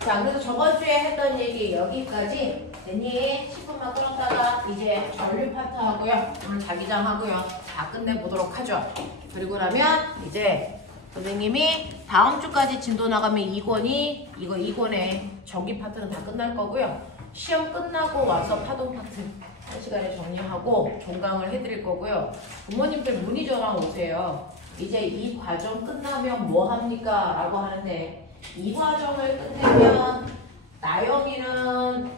자, 그래서 저번 주에 했던 얘기 여기까지 됐니? 10분만 끌었다가 이제 전류 파트 하고요. 오늘 자기장 하고요. 다 끝내보도록 하죠. 그리고 나면 이제 선생님이 다음 주까지 진도 나가면 2권이 이거 2권의 전기 파트는 다 끝날 거고요. 시험 끝나고 와서 파동 파트 1시간에 정리하고 종강을 해드릴 거고요. 부모님들 문의 전화 오세요. 이제 이 과정 끝나면 뭐 합니까? 라고 하는데 이 과정을 끝내면 나영이는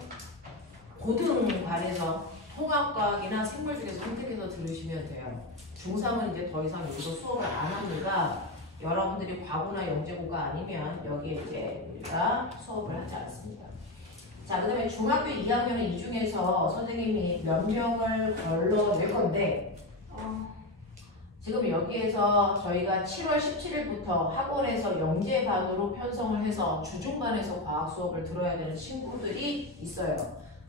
고등반에서 통합과학이나 생물 중에서 선택해서 들으시면 돼요. 중3은 이제 더 이상 여기서 수업을 안 합니다. 여러분들이 과고나 영재고가 아니면 여기에 이제 우리가 수업을 하지 않습니다. 자, 그 다음에 중학교 2학년은 이 중에서 선생님이 몇 명을 걸러낼 건데 지금 여기에서 저희가 7월 17일부터 학원에서 영재반으로 편성을 해서 주중반에서 과학 수업을 들어야 되는 친구들이 있어요.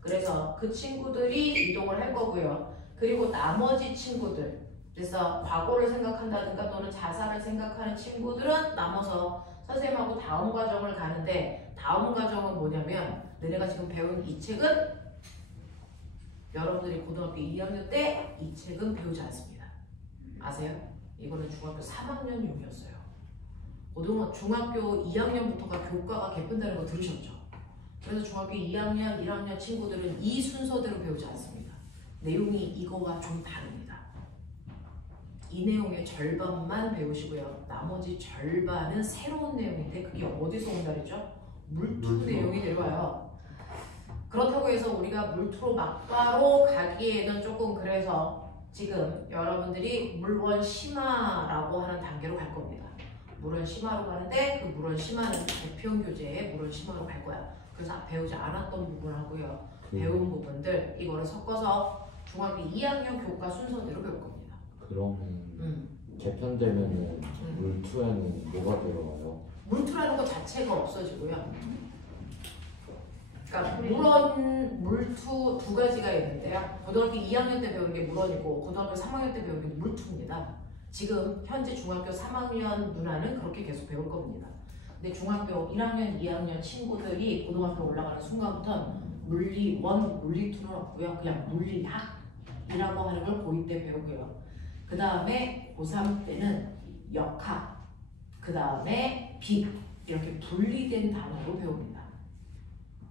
그래서 그 친구들이 이동을 할 거고요. 그리고 나머지 친구들, 그래서 과거를 생각한다든가 또는 자살을 생각하는 친구들은 남아서 선생님하고 다음 과정을 가는데 다음 과정은 뭐냐면 너네가 지금 배운 이 책은 여러분들이 고등학교 2학년 때 이 책은 배우지 않습니다. 아세요? 이거는 중학교 3학년용이었어요. 중학교 2학년부터가 교과가 개편되는 거 들으셨죠? 그래서 중학교 2학년, 1학년 친구들은 이 순서대로 배우지 않습니다. 내용이 이거와 좀 다릅니다. 이 내용의 절반만 배우시고요. 나머지 절반은 새로운 내용인데 그게 어디서 온다 그랬죠? 물투 내용이 내려와요. 그렇다고 해서 우리가 물투로 막바로 가기에는 조금 그래서 지금 여러분들이 물원 심화라고 하는 단계로 갈 겁니다. 물원 심화로 가는데 그 물원 심화는 개편 교재에 물원 심화로 갈 거야. 그래서 배우지 않았던 부분하고요. 배운 부분들 이거를 섞어서 중학교 2학년 교과 순서대로 배울 겁니다. 그럼 개편되면은 물투에는 뭐가 들어가요? 물투라는 것 자체가 없어지고요. 그러니까 물원, 물투 두 가지가 있는데요. 고등학교 2학년 때 배우는 게 물원이고 고등학교 3학년 때 배우는 게 물투입니다. 지금 현재 중학교 3학년 문화는 그렇게 계속 배울 겁니다. 근데 중학교 1학년, 2학년 친구들이 고등학교 올라가는 순간부터 물리 1, 물리 2는 없고요. 그냥 물리학이라고 하는 걸 고2 때 배우고요. 그 다음에 고3 때는 역학, 그 다음에 비 이렇게 분리된 단어로 배웁니다.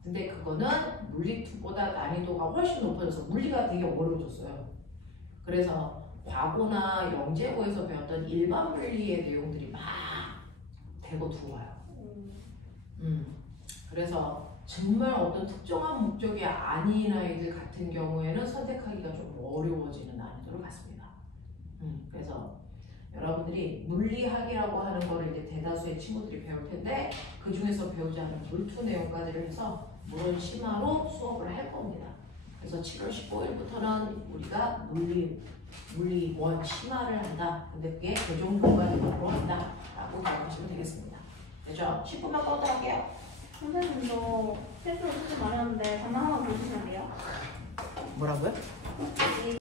근데 그거는 물리 2보다 난이도가 훨씬 높아져서 물리가 되게 어려워졌어요. 그래서 과고나 영재고에서 배웠던 일반 물리의 내용들이 막 대거 들어와요. 그래서 정말 어떤 특정한 목적이 아닌 아이들 같은 경우에는 선택하기가 좀 어려워지는 난이도를 갖습니다. 그래서 여러분들이 물리학이라고 하는 거를 이제 대다수의 친구들이 배울 텐데 그 중에서 배우지 않은 물투 내용까지를 해서 물원 심화로 수업을 할 겁니다. 그래서 7월 15일부터는 우리가 물리 1 심화를 한다. 근데 그게 교정교과목으로 한다. 라고 가르치면 되겠습니다. 되죠? 10분만 껐다 할게요. 선생님 저 테스트로 쓰지 말았는데 잠깐 하나 보시면 돼요? 뭐라고요?